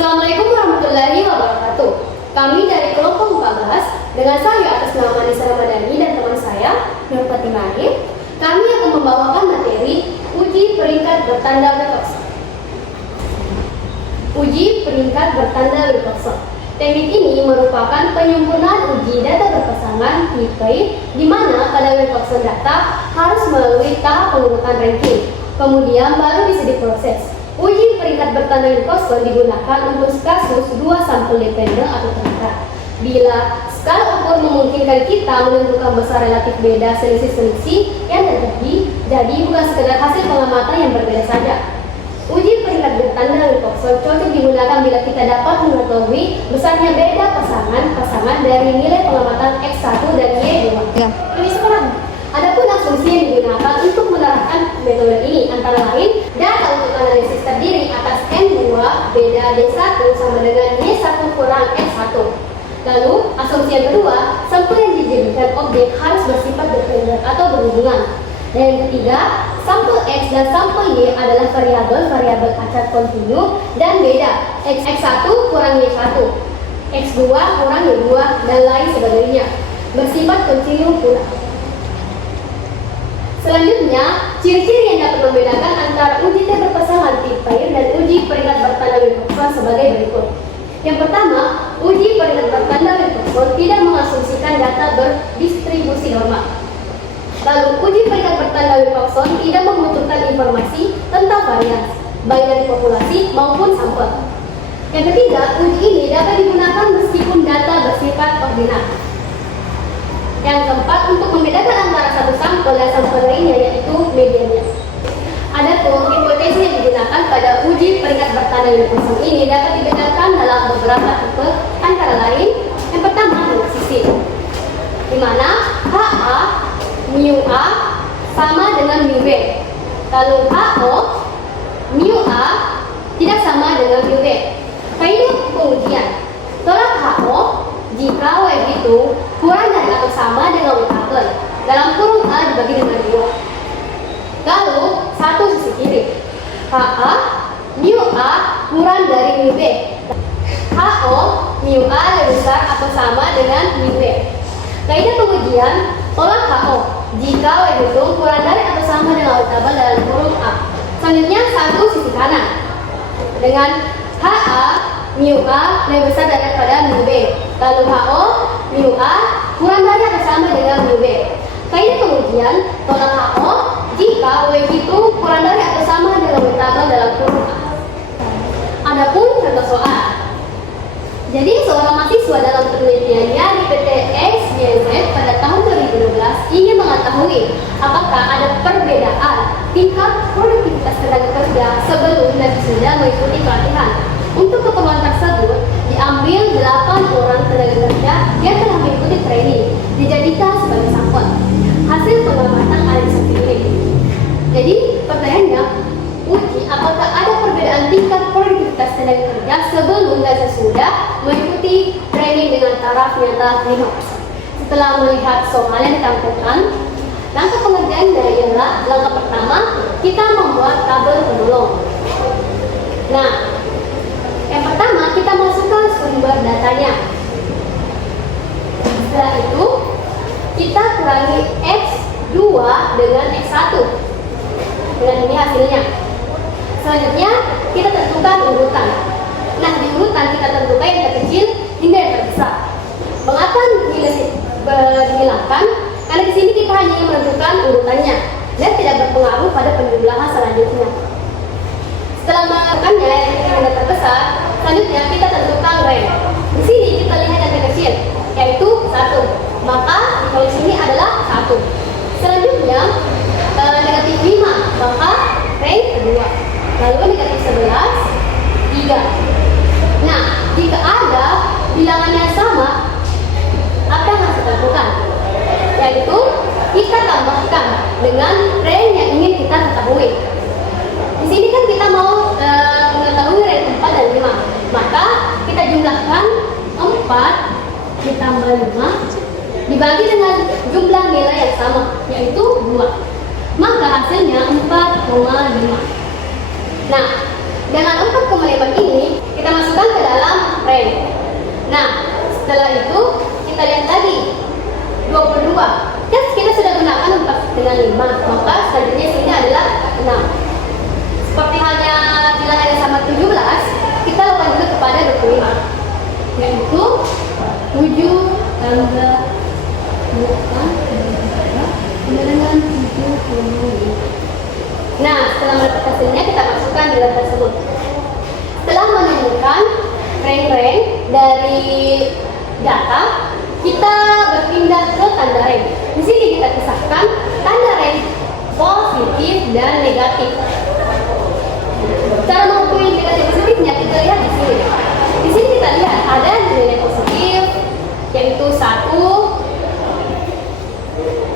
Assalamualaikum warahmatullahi wabarakatuh. Kami dari kelompok 14 dengan saya atas nama Nisa Ramadhani dan teman saya Nur Fatimah Arif, kami akan membawakan materi uji peringkat bertanda Wilcoxon. Uji peringkat bertanda Wilcoxon. Teknik ini merupakan penyempurnaan uji data berpasangan (PPI) di mana pada Wilcoxon data harus melalui tahap pengurutan ranking, kemudian baru bisa diproses. Uji peringkat bertanda Wilcoxon digunakan untuk kasus 2 sampel dependent atau terangkat. Bila skala ukur memungkinkan kita menentukan besar relatif beda selisih-selisih yang terjadi, jadi bukan sekedar hasil pengamatan yang berbeda saja. Uji peringkat bertanda Wilcoxon cocok digunakan bila kita dapat mengetahui besarnya beda pasangan dari nilai pengamatan X1 dan Y2. Ini sekarang. Adapun asumsi yang digunakan untuk menerapkan metode ini antara lain data untuk analisis terdiri atas N2 beda D1 sama dengan Y1 kurang X1. Lalu, asumsi yang kedua, sampel yang dijadikan objek harus bersifat dependent atau berhubungan. Dan yang ketiga, sampel X dan sampel Y adalah variabel acak kontinu dan beda. X1 kurang Y1, X2 kurang Y2, dan lain sebagainya. Bersifat kontinu pula. Selanjutnya, ciri-ciri yang dapat membedakan antara uji tes berpasangan PPI dan uji peringkat bertanda Wilcoxon sebagai berikut. Yang pertama, uji peringkat bertanda Wilcoxon tidak mengasumsikan data berdistribusi normal. Lalu, uji peringkat bertanda Wilcoxon tidak membutuhkan informasi tentang varians, baik dari populasi maupun sampel. Yang ketiga, uji ini dapat digunakan meskipun data bersifat ordinal. Yang keempat, untuk membedakan antara satu sampel dan sampel lainnya yaitu mediannya. Adapun hipotesa yang digunakan pada uji peringkat bertanda Wilcoxon ini dapat dibedakan dalam beberapa tipe, antara lain yang pertama monosis, di mana HA mu A sama dengan mu B. Lalu HO mu A tidak sama dengan mu B. Kaidah pengujian. Tolak HO jika W itu kurang dari atau sama dengan W tabel dalam kurung A dibagi dengan 2. Lalu satu sisi kiri. HA mu A kurang dari mu B. HO mu A lebih besar atau sama dengan mu B. Kaidah pengujian. Tolak HO jika W itu kurang dari atau sama dengan W tabel dalam kurung A. Selanjutnya satu sisi kanan dengan HA mu A lebih besar daripada mu B. Lalu HO mu A kurang dari atau sama dengan mu B. Kaidah pengujian. Tolak HO jika W itu kurang dari atau sama dengan W tabel dalam kurung A. Adapun contoh soal. Jadi seorang mahasiswa dalam penelitiannya di PT XYZ pada tahun 2012 ingin mengetahui apakah ada perbedaan tingkat produktivitas tenaga kerja sebelum dan sesudah mengikuti pelatihan. Untuk keperluan tersebut, diambil 8 orang tenaga kerja yang telah mengikuti training, dijadikan sebagai sampel. Hasil pengamatan ada di samping ini. Jadi pertanyaannya, uji apakah ada perbedaan tingkat produktivitas tenaga kerja sebelum dan sesudah mengikuti training dengan taraf nyata 5%. Setelah melihat soal yang ditampilkan, langkah pengerjaannya ialah langkah pertama, kita membuat tabel penolong. Nah, yang pertama kita masukkan sumber datanya. Setelah itu, kita kurangi X2 dengan X1. Dengan ini hasilnya. Selanjutnya, kita tentukan urutan. Nah, di urutan kita tentukan yang terkecil hingga yang terbesar. Mengapa dihilangkan? Karena di sini kita hanya menentukan urutannya dan tidak berpengaruh pada penjumlahan selanjutnya. Setelah melakukannya yang terbesar, selanjutnya kita tentukan rank. Di sini kita lihat yang terkecil, yaitu 1. Maka di sini adalah 1. Selanjutnya negatif 5, maka rank kedua. Lalu negatif 11, 3. Nah, jika ada bilangannya sama, apa yang harus kita lakukan? Yaitu kita tambahkan dengan rank yang ingin kita ketahui. Di sini kan kita mau mengetahui rank 4 dan 5. Maka kita jumlahkan 4 ditambah 5 dibagi dengan jumlah nilai yang sama, yaitu 2. Maka hasilnya 4,5. Nah, dengan 4,5 ini kita masukkan ke rank dari data, kita berpindah ke tanda rank. Di sini kita pisahkan tanda rank positif dan negatif. Cara mengukur negatif positifnya kita lihat di sini. Di sini kita lihat ada nilai positif, yaitu 1.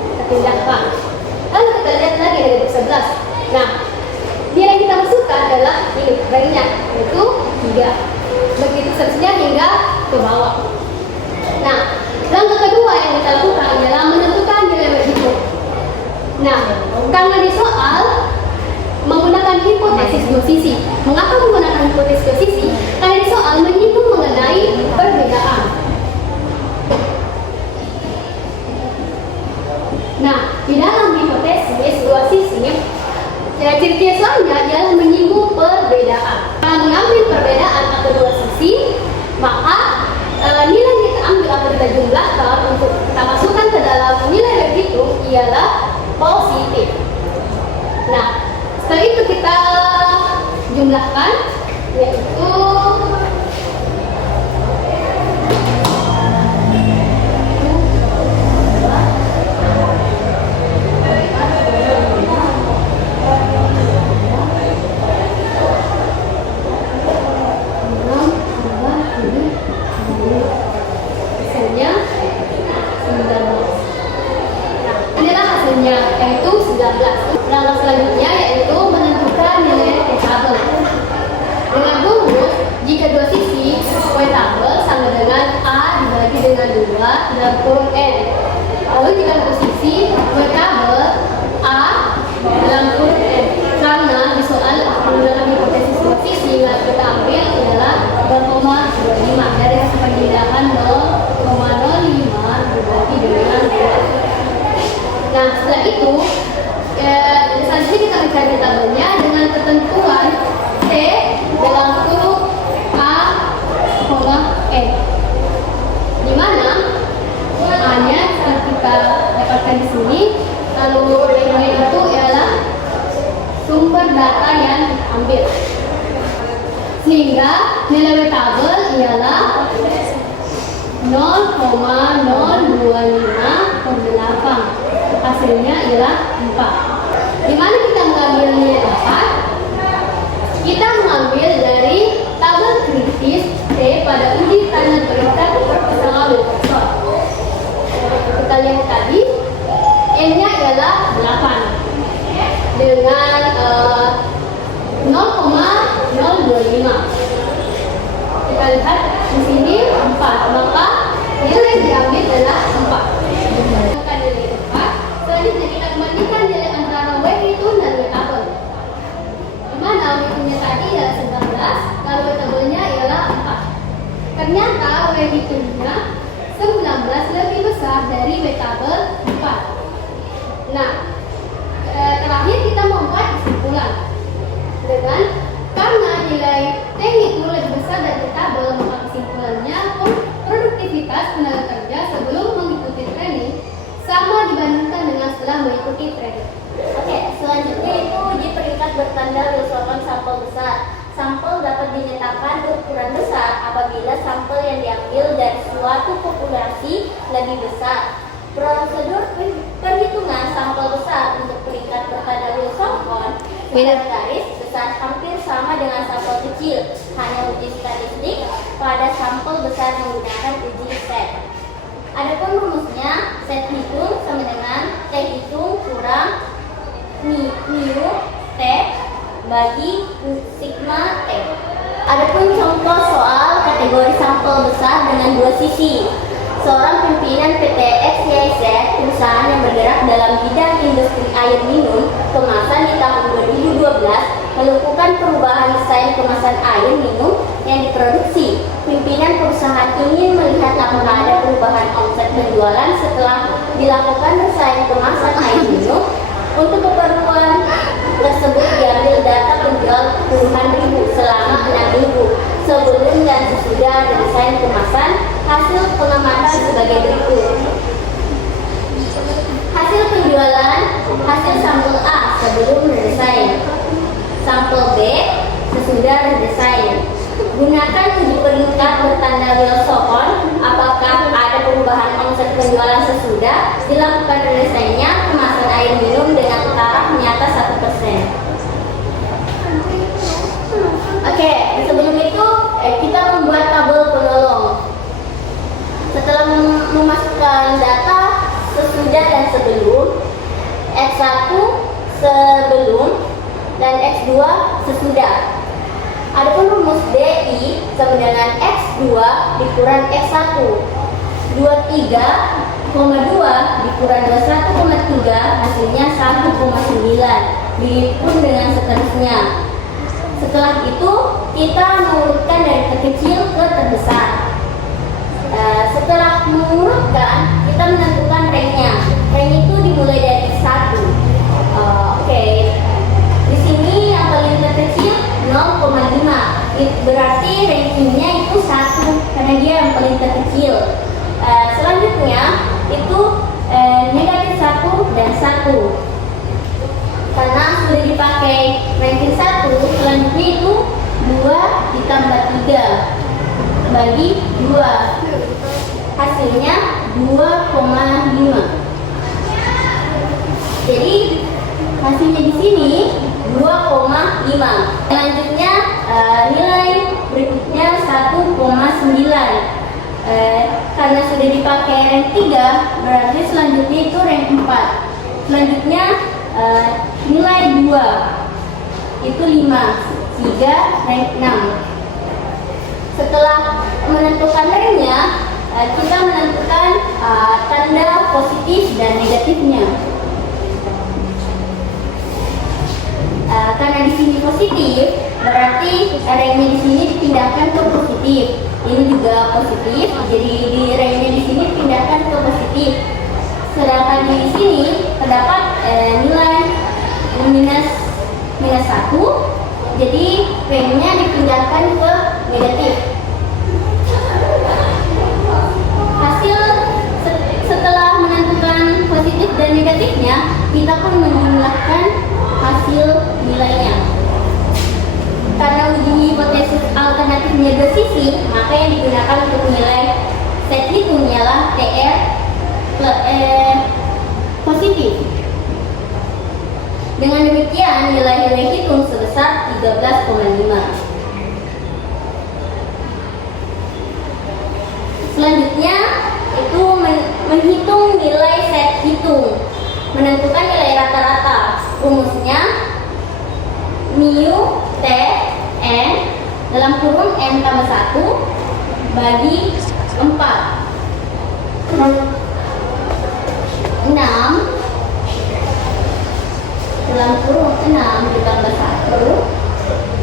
Kita pindahkan. Lalu kita lihat lagi negatif 11. Nah, nilai yang kita masukkan adalah ini ranknya, yaitu 3. Begitu seterusnya hingga ke bawah. Nah, langkah kedua yang kita lakukan adalah menentukan nilai berhitung. Nah, karena di soal menggunakan hipotesis dua sisi. Mengapa menggunakan hipotesis dua sisi? Karena di soal menyinggung mengenai perbedaan. Nah, di dalam hipotesis dua sisi, ciri-ciri soalnya adalah menyinggung perbedaan. Kalau mengambil perbedaan atau dua sisi, maka nilai yang kita ambil atau kita jumlahkan untuk kita masukkan ke dalam nilai berhitung ialah positif. Nah, setelah itu kita jumlahkan, yaitu yaitu 19. Langkah selanjutnya yaitu menentukan nilai tabel. Dengan rumus, jika dua sisi tabel sama dengan A dibagi dengan 2 dalam kurung N. Lalu jika satu sisi tabel A dalam kurung N. Karena di soal menggunakan hipotesis dua sisi yang kita ambil adalah 0,25 dari hasil penjelasan 0,05 dibagi dengan 2. Nah, setelah itu, selanjutnya kita mencari tabelnya dengan ketentuan T dalam kurung A, N. Di mana A-nya setelah kita dapatkan di sini, lalu N-nya itu ialah sumber data yang kita ambil. Sehingga nilai tabel ialah 0,025/8. Hasilnya ialah 4. Di mana kita mengambil nilai 4? Kita mengambil dari tabel kritis T pada uji tanda perintah perpasangan Wilcoxon. Kita lihat tadi, N-nya ialah 8 dengan 0,025. Kita lihat di sini 4, maka nilai yang diambil adalah 4. Selanjutnya kita kembalikan nilai antara W hitung dan W tabel. Di mana W hitungnya tadi ialah 19, lalu W tabelnya ialah 4. Ternyata W hitungnya 19 lebih besar dari W tabel 4. Nah, terakhir kita membuat kesimpulan dengan karena nilai T hitung lebih besar dari W tabel, maka kesimpulannya produktivitas tenaga kerja sebelum mengikuti training sama dibandingkan dengan setelah mengikuti training. Oke, selanjutnya itu uji peringkat bertanda Wilcoxon sampel besar. Sampel dapat dinyatakan berukuran besar apabila sampel yang diambil dari suatu populasi lebih besar. Prosedur perhitungan sampel besar untuk peringkat bertanda Wilcoxon secara garis besar hampir sama dengan sampel kecil, hanya uji statistik pada sampel besar menggunakan uji set. Adapun rumusnya, set hitung sama dengan T hitung kurang mu T bagi sigma T. Adapun contoh soal kategori sampel besar dengan dua sisi. Seorang pimpinan PT XYZ, perusahaan yang bergerak dalam bidang industri air minum kemasan di tahun 2012, melakukan perubahan desain kemasan air minum yang diproduksi. Pimpinan perusahaan ingin melihat apakah ada perubahan omset penjualan setelah dilakukan desain kemasan air minum. Untuk keperluan tersebut diambil data penjual puluhan ribu selama 6 minggu sebelum dan sesudah desain kemasan. Hasil pengamatan sebagai berikut. Hasil penjualan, hasil sampel A sebelum redesain, sampel B sesudah redesain. Gunakan uji peringkat bertanda Wilson. Apakah ada perubahan omset penjualan sesudah dilakukan penyelesaiannya kemasan air minum dengan taraf nyata 1%. Oke, sebelum itu kita membuat tabel penolong. Setelah memasukkan data sesudah dan sebelum, X1 sebelum dan X2 sesudah. Adapun rumus DI sama dengan X2 dikurang X1. 23,2 dikurang 21,3 hasilnya 1,9. Begitupun dengan seterusnya. Setelah itu kita mengurutkan dari terkecil ke terbesar. Setelah mengurutkan, kita menentukan rank-nya. Rank itu dimulai dari 1. Oke. Di sini yang paling terkecil 0,5. Berarti rankingnya itu 1 karena dia yang paling terkecil. Selanjutnya itu negatif 1 dan 1. Karena sudah dipakai ranking 1, selanjutnya itu 2 ditambah 3 bagi 2. Hasilnya 2,5. Jadi hasilnya di sini 2,5. Selanjutnya nilai berikutnya 1,9. Karena sudah dipakai rank 3, berarti selanjutnya itu rank 4. Selanjutnya nilai 2 itu 5, 3 rank 6. Setelah menentukan ranknya, kita menentukan tanda positif dan negatifnya. Karena di sini positif, berarti ranknya di sini dipindahkan ke positif. Ini juga positif, jadi di ranknya di sini dipindahkan ke positif. Sedangkan di sini terdapat nilai minus 1, jadi ranknya dipindahkan ke negatif. Hasil setelah menentukan positif dan negatifnya, kita pun menjumlahkan hasil nilainya. Karena uji hipotesis alternatifnya dua sisi, maka yang digunakan untuk nilai set hitung ialah TR positif. Dengan demikian, nilai hitung sebesar 13,5. Selanjutnya itu menghitung nilai set hitung, menentukan nilai rata-rata. Rumusnya mu t n dalam kurung n tambah 1 bagi 4. 6 dalam kurung 6 ditambah 1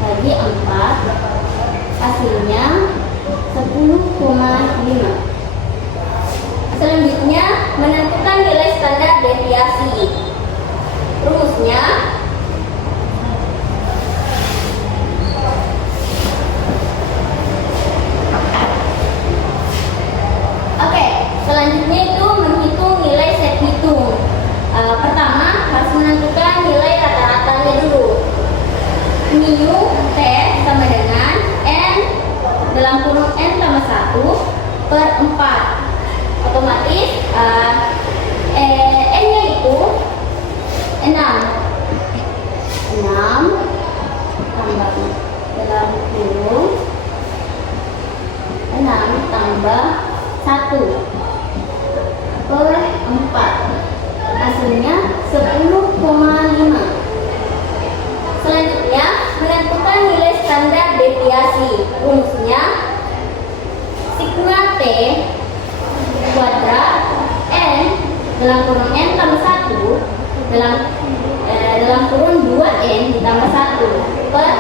bagi 4, hasilnya 10,5. Selanjutnya menentukan nilai standar deviasi. Rumusnya selanjutnya itu menghitung nilai set hitung. Pertama harus menentukan nilai rata-ratanya dulu. Mu t sama dengan n dalam kurung n tambah 1 per 4. Otomatis n-nya itu 6 tambah dalam kurung 6 tambah 1 per 4, hasilnya 10,5. Selanjutnya menentukan nilai standar deviasi. Rumusnya sigma t kuadrat n dalam kurung n tambah 1 dalam kurung 2n ditambah 1 per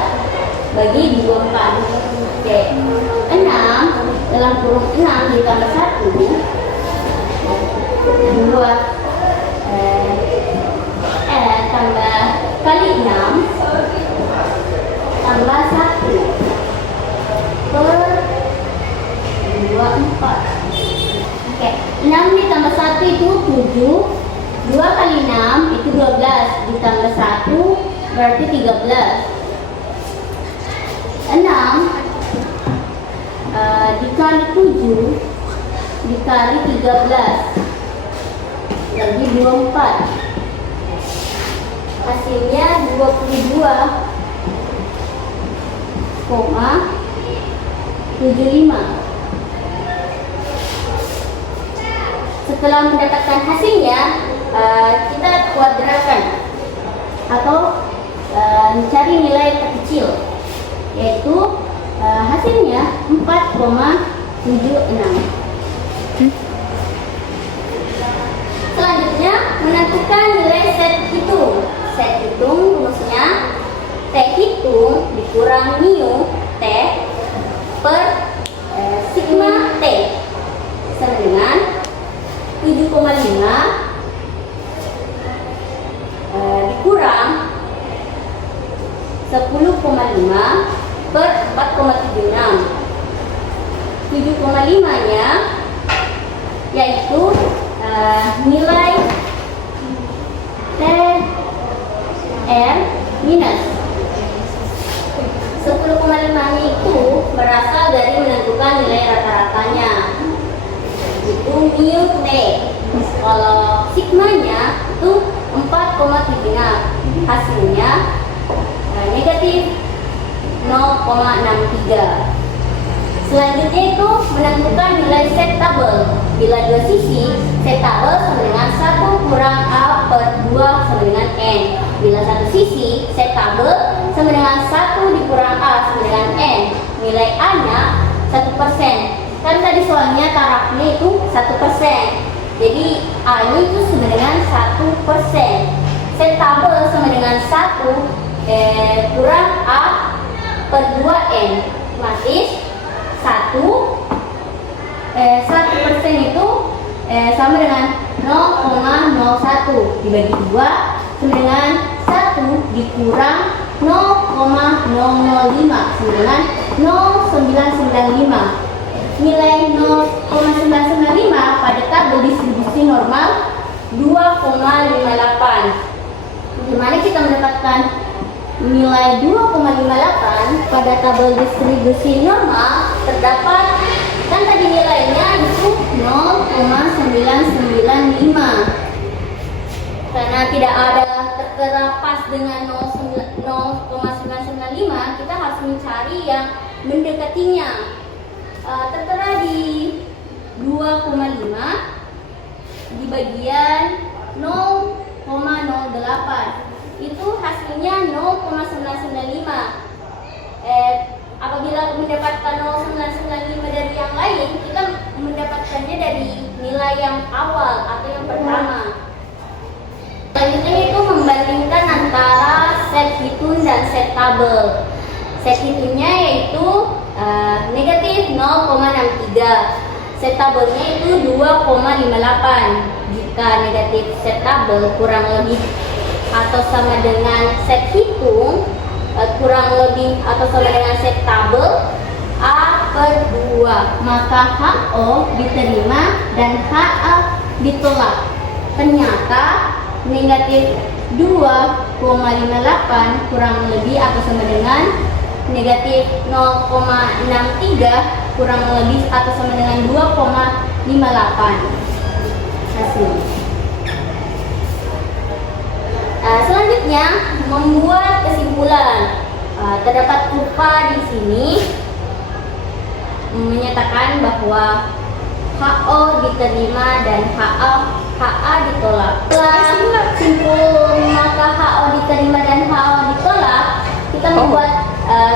bagi 24. Oke, 6 dalam kurung 6 ditambah 1 2 tambah kali 6 tambah 1 per 24. Oke, 6 ditambah 1 itu 7. 2 kali 6 itu 12 ditambah 1 berarti 13. 6 kali 13 bagi 24. Hasilnya 22,75. Setelah mendapatkan hasilnya, kita kuadrakan atau mencari nilai terkecil, yaitu hasilnya 4,76. Selanjutnya, menentukan nilai set hitung. Set hitung rumusnya T hitung dikurang mu T per sigma T sama dengan 7,5 dikurang 10,5 per 4,76. 7,5-nya yaitu nilai TR minus 10,5-nya itu berasal dari menentukan nilai rata-ratanya, itu mu T. Kalau sigmanya itu 4,76, hasilnya negatif 0,63. Selanjutnya itu menentukan nilai set tabel. Bila dua sisi, set tabel sama dengan 1 kurang A per 2 sama dengan N. Bila satu sisi, set tabel sama dengan 1 dikurang A sama dengan N. Nilai A-nya 1%. Kan tadi soalnya tarafnya itu 1%. Jadi A-nya itu sama dengan 1%. Set tabel sama dengan 1 kurang A per 2N. Otomatis 1% itu sama dengan 0,01 dibagi 2 sama dengan 1 dikurang 0,005 sama dengan 0,995. Nilai 0,995 pada tabel distribusi normal 2,58. Bagaimana kita mendapatkan nilai 2,58 pada tabel distribusi normal? Terdapat, kan tadi nilainya itu 0,995. Karena tidak ada tertera pas dengan 0,995, kita harus mencari yang mendekatinya. Tertera di 2,5 di bagian 0,08. Itu hasilnya 0,995. Apabila mendapatkan 0,995 dari yang lain, kita mendapatkannya dari nilai yang awal atau yang pertama. Selanjutnya itu membandingkan antara set hitung dan set tabel. Set hitungnya yaitu negatif 0,63. Set tabelnya itu 2,58. Jika negatif set tabel kurang lebih atau sama dengan set hitung, kurang lebih atau sama dengan set tabel A per 2, maka HO diterima dan HA ditolak. Ternyata negatif 2,58 kurang lebih atau sama dengan negatif 0,63 kurang lebih atau sama dengan 2,58 hasilnya. Selanjutnya membuat kesimpulan. Terdapat rupa di sini menyatakan bahwa HO diterima dan HA ditolak. Setelah simpul maka HO diterima dan HO ditolak, kita membuat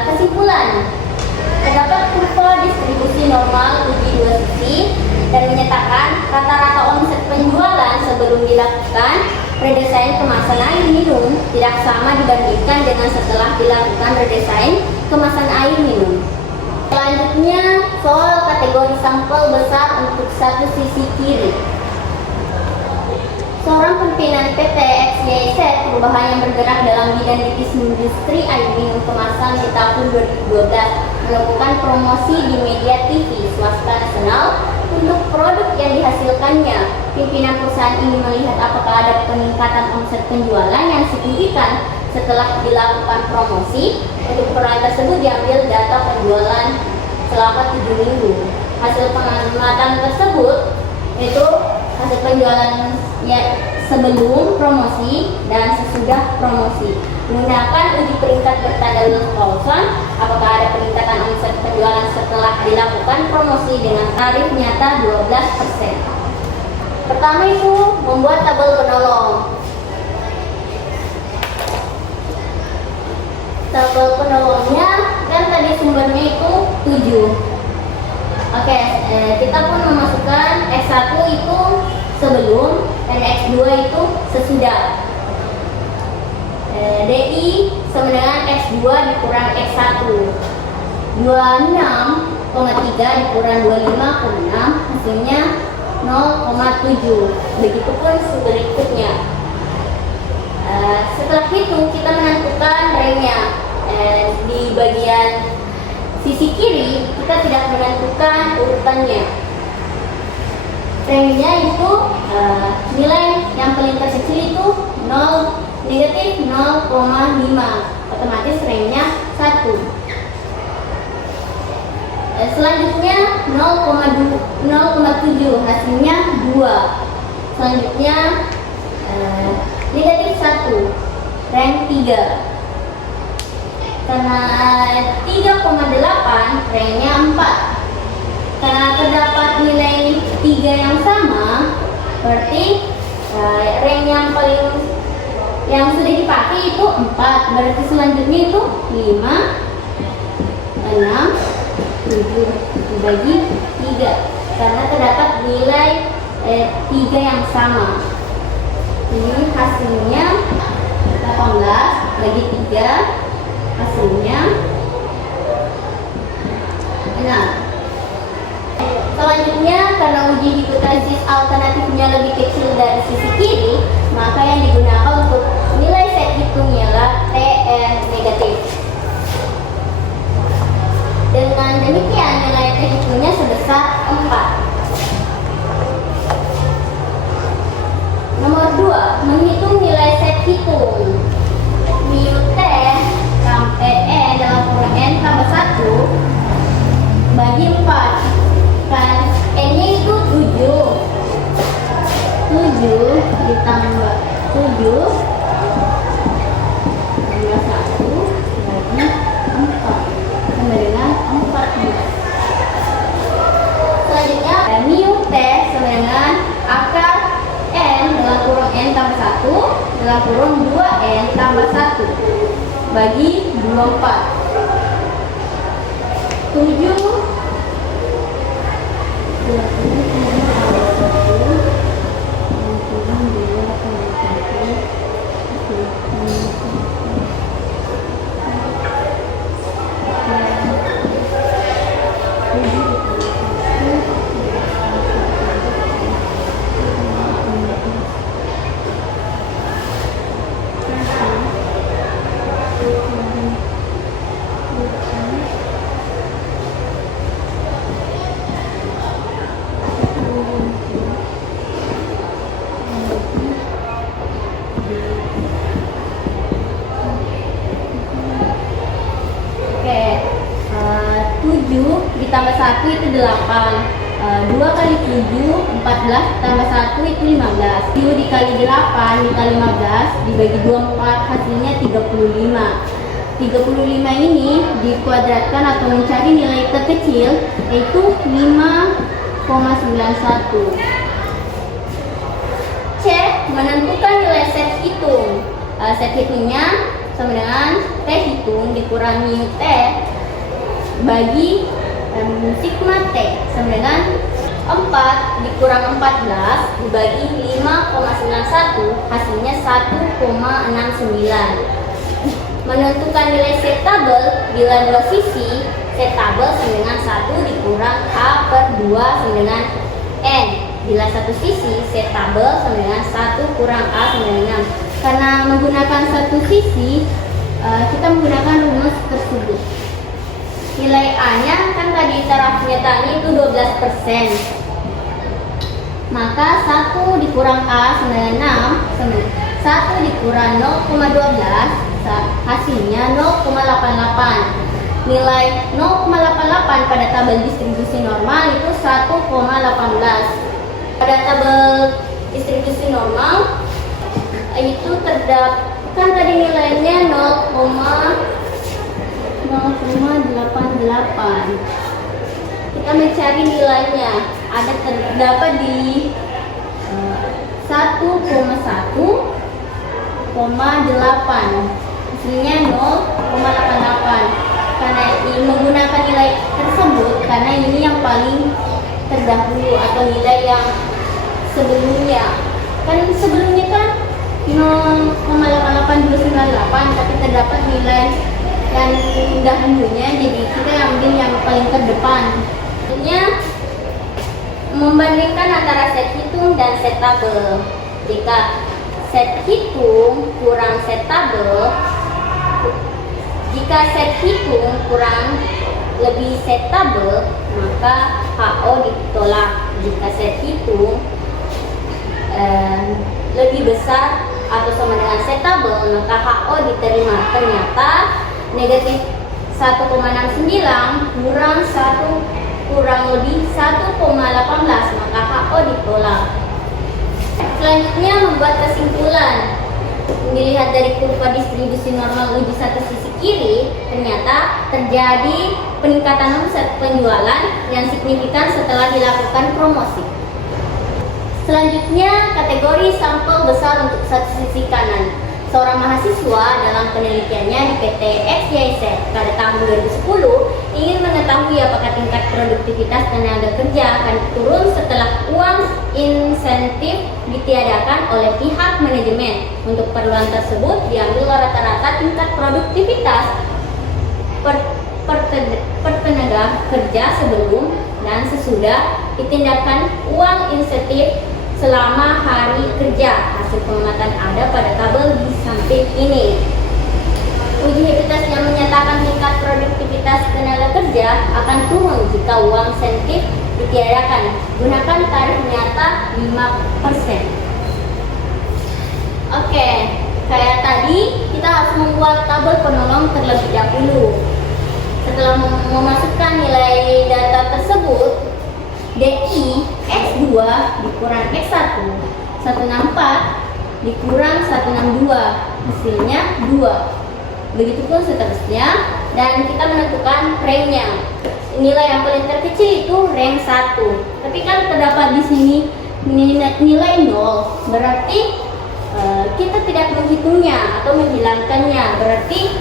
kesimpulan. Terdapat kurva distribusi normal uji dua sisi dan menyatakan rata-rata omset penjualan sebelum dilakukan redesain kemasan air minum tidak sama dibandingkan dengan setelah dilakukan redesain kemasan air minum. Selanjutnya, soal kategori sampel besar untuk satu sisi kiri. Seorang pimpinan PT XYZ perubahan yang bergerak dalam bidang industri air minum kemasan di tahun 2012 melakukan promosi di media TV swasta nasional untuk produk yang dihasilkannya. Pimpinan perusahaan ini melihat apakah ada peningkatan omset penjualan yang signifikan setelah dilakukan promosi. Untuk produk tersebut diambil data penjualan selama 7 minggu. Hasil pengamatan tersebut yaitu hasil penjualan ya sebelum promosi dan sesudah promosi. Gunakan uji peringkat bertanda lulus Paulson. Apakah ada peningkatan omset penjualan setelah dilakukan promosi dengan tarif nyata 12%. Pertama itu membuat tabel penolong. Tabel penolongnya kan tadi sumbernya itu 7. Oke, kita pun memasukkan X1 itu sebelum dan X2 itu sesudah. DI sama dengan X2 dikurang X1. 26,3 dikurang 25,6 hasilnya 0,7. Begitupun berikutnya. Setelah itu kita menentukan remnya. Di bagian sisi kiri kita tidak menentukan urutannya. Remnya itu nilai yang paling terkecil itu negatif 0,5, otomatis remnya 1. Selanjutnya 0,7 hasilnya 2. Selanjutnya negatif 1, rem 3. Karena 3,8 remnya 4. Karena terdapat nilai 3 yang sama, berarti rem yang sudah dipakai itu 4. Berarti selanjutnya itu 5, 6, 7 dibagi 3. Karena terdapat nilai 3 yang sama. Ini hasilnya 18 bagi 3, hasilnya 6. Selanjutnya, karena uji hipotesis alternatifnya lebih kecil dari sisi kiri, maka yang digunakan untuk nilai set hitung ialah TR negatif. Dengan demikian, nilai T hitungnya sebesar 4. Nomor 2, menghitung nilai set hitung. Mu T sampai N dalam kurung N tambah 1 bagi 4. Kan N-nya itu 7 ditambah 7 tambah 1 bagi 4 sama dengan 14. Selanjutnya mu T sama dengan akar N dalam kurung N tambah 1 dalam kurung 2N tambah 1 bagi 24. 7 ditambah 1 itu 8. 2 kali 7 14 tambah 1 itu 15. 7 dikali 8 dikali 15 dibagi 24 hasilnya 35. 35 ini dikuadratkan atau mencari nilai terkecil yaitu 5,91. C. Menentukan nilai set hitung. Set hitungnya sama dengan T hitung dikurang mu T bagi sigma T sama dengan 4 dikurang 14 dibagi 5,91 hasilnya 1,69. Menentukan nilai set tabel bila dua sisi set tabel sama dengan 1 dikurang A per 2 sama dengan N. Bila satu sisi set tabel sama dengan 1 kurang A sama dengan 6. Karena menggunakan satu sisi kita menggunakan rumus tersebut. Nilai A-nya kan tadi taraf nyatanya itu 12%. Maka 1 dikurang A sama dengan 6 1 dikurang 0,12 hasilnya 0,88. Nilai 0,88 pada tabel distribusi normal itu 1,18. Pada tabel distribusi normal itu terdapat kan tadi nilainya 0,88. Kita mencari nilainya. Ada terdapat di 1,1,8. Hasilnya 0,88. Karena ini menggunakan nilai tersebut karena ini yang paling terdahulu atau nilai yang sebelumnya. Kan sebelumnya kan 0,88298, tapi terdapat nilai yang dahulunya, jadi kita ambil yang paling terdepan. Selanjutnya membandingkan antara set hitung dan set tabel. Jika set hitung kurang set tabel, jika set hitung kurang lebih set tabel, maka HO ditolak. Jika set hitung lebih besar atau sama dengan set tabel, maka HO diterima. Ternyata negatif 1,69 kurang lebih 1,18, maka HO ditolak. Selanjutnya membuat kesimpulan. Dilihat dari kurva distribusi normal uji satu sisi kiri, ternyata terjadi peningkatan omset penjualan yang signifikan setelah dilakukan promosi. Selanjutnya, kategori sampel besar untuk satu sisi kanan. Seorang mahasiswa dalam penelitiannya di PT XYZ pada tahun 2010 ingin mengetahui apakah tingkat produktivitas tenaga kerja akan turun setelah uang insentif ditiadakan oleh pihak manajemen. Untuk keperluan tersebut diambil rata-rata tingkat produktivitas per tenaga kerja sebelum dan sesudah ditindakkan uang insentif selama hari kerja. Hasil pengamatan ada pada tabel di samping ini. Uji Habitas yang menyatakan tingkat produktivitas tenaga kerja akan turun jika uang insentif ditiadakan. Gunakan tarif nyata 5%. Oke, kayak tadi kita harus membuat tabel penolong terlebih dahulu. Setelah memasukkan nilai data tersebut, DI X2 dikurang X1, 164 dikurang 162, hasilnya 2. Begitupun seterusnya, dan kita menentukan rank-nya. Nilai yang paling terkecil itu rank 1. Tapi kan terdapat di sini nilai 0, berarti kita tidak menghitungnya atau menghilangkannya, berarti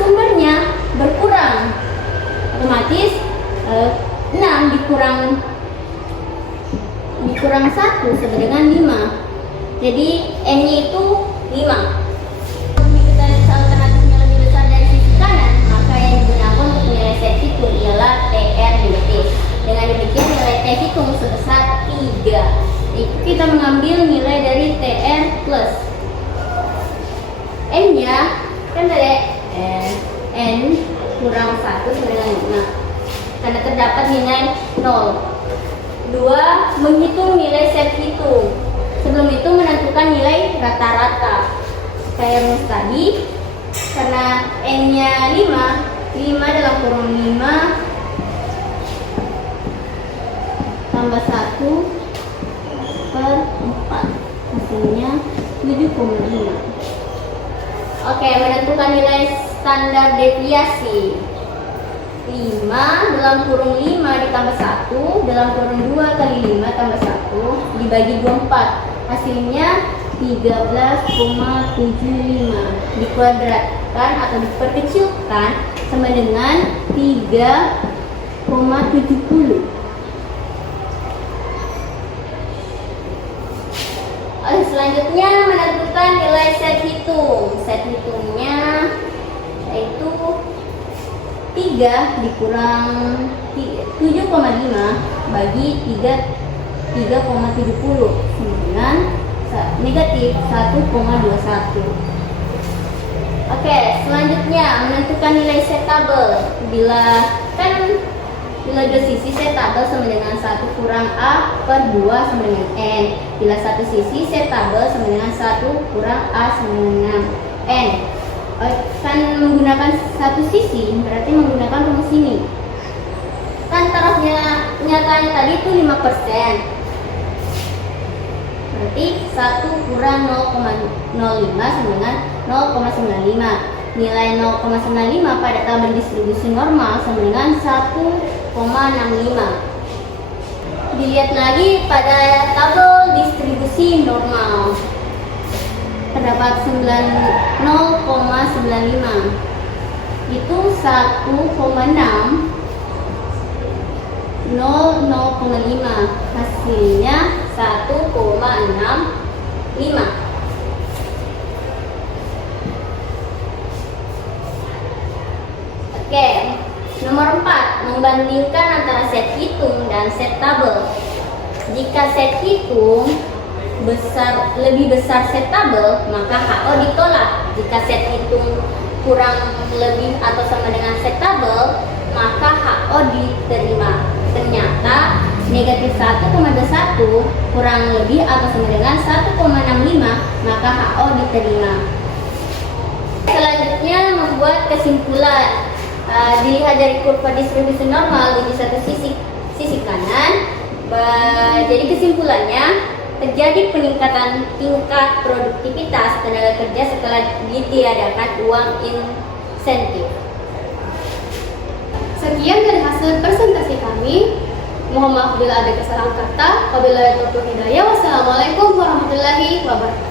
sumbernya berkurang. Otomatis 6 dikurang 1 sama dengan 5. Jadi N-nya itu 5. Produktivitas alternatifnya lebih besar dari sisi kanan, maka yang digunakan untuk nilai set hitung ialah TR negatif. Dengan demikian nilai T hitung sebesar 3. Itu kita mengambil nilai dari TR plus N-nya kan dari N kurang 1 sama dengan 5. Karena terdapat nilai 0. 2. Menghitung nilai set hitung. Sebelum itu menentukan nilai rata-rata. Kayak rumus tadi, karena N-nya 5 dalam kurung 5 tambah 1 per 4. Hasilnya 7,5. Oke, menentukan nilai standar deviasi. 5 dalam kurung 5 ditambah 1 dalam kurung 2 kali 5 tambah 1 dibagi 24, hasilnya 13,75. Dikuadratkan atau diperkecilkan sama dengan 3,70. Selanjutnya menentukan nilai set hitung. Set hitungnya yaitu 3 dikurang 7,5 bagi 3,70 dengan negatif 1,21. Oke, selanjutnya menentukan nilai set tabel. Bila dua sisi set tabel sama dengan 1 kurang A per 2 sama dengan N. Bila satu sisi set tabel sama dengan 1 kurang A sama dengan N. Kan menggunakan satu sisi berarti menggunakan rumus ini. Kan tarafnya nyatanya tadi itu 5%. Berarti 1 kurang 0,05 sama dengan 0,95. Nilai 0,95 pada tabel distribusi normal sama dengan 1,65. Dilihat lagi pada tabel distribusi normal. Terdapat 0,95. Itu 1,6 0,5. Hasilnya 1,65. Oke, nomor 4, membandingkan antara set hitung dan set tabel. Jika set hitung lebih besar set tabel, maka HO ditolak. Jika set hitung kurang lebih atau sama dengan set tabel, maka HO diterima. Ternyata negatif 1,21 kurang lebih atau sama dengan 1,65, maka HO diterima. Selanjutnya membuat kesimpulan. Dilihat dari kurva distribusi normal di satu sisi kanan. Jadi kesimpulannya, terjadi peningkatan tingkat produktivitas tenaga kerja setelah ditiadakan uang insentif. Sekian dari hasil presentasi kami. Mohon maaf bila ada kesalahan kata. Wabillahi taufiq hidayah. Wassalamualaikum warahmatullahi wabarakatuh.